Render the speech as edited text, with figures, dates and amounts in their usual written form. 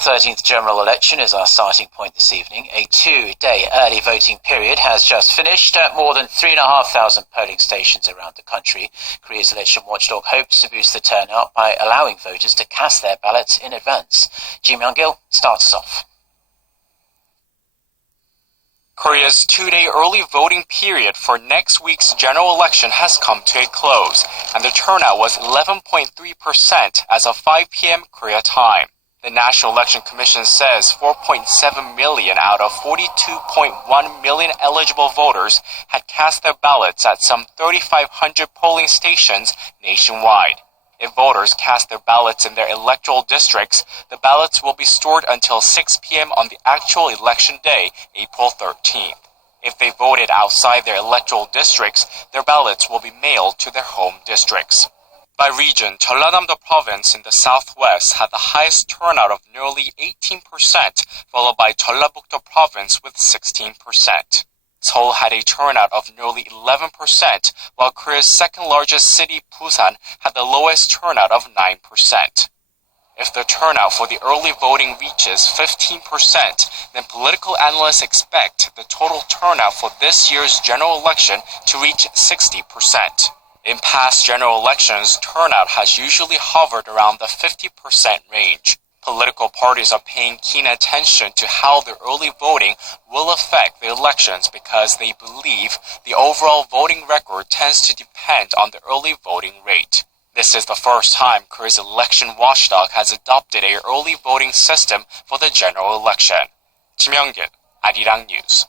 13th general election is our starting point this evening. A 2-day early voting period has just finished at more than 3,500 polling stations around the country. Korea's election watchdog hopes to boost the turnout by allowing voters to cast their ballots in advance. Ji Myung-gil starts us off. Korea's 2-day early voting period for next week's general election has come to a close, and the turnout was 11.3% as of 5 p.m. Korea time. The National Election Commission says 4.7 million out of 42.1 million eligible voters had cast their ballots at some 3,500 polling stations nationwide. If voters cast their ballots in their electoral districts, the ballots will be stored until 6 p.m. on the actual election day, April 13th. If they voted outside their electoral districts, their ballots will be mailed to their home districts. By region, Jeollanam-do province in the southwest had the highest turnout of nearly 18%, followed by Jeollabuk-do province with 16%. Seoul had a turnout of nearly 11%, while Korea's second-largest city, Busan, had the lowest turnout of 9%. If the turnout for the early voting reaches 15%, then political analysts expect the total turnout for this year's general election to reach 60%. In past general elections, turnout has usually hovered around the 50% range. Political parties are paying keen attention to how the early voting will affect the elections because they believe the overall voting record tends to depend on the early voting rate. This is the first time Korea's election watchdog has adopted an early voting system for the general election. Ji Myung-gil, Arirang News.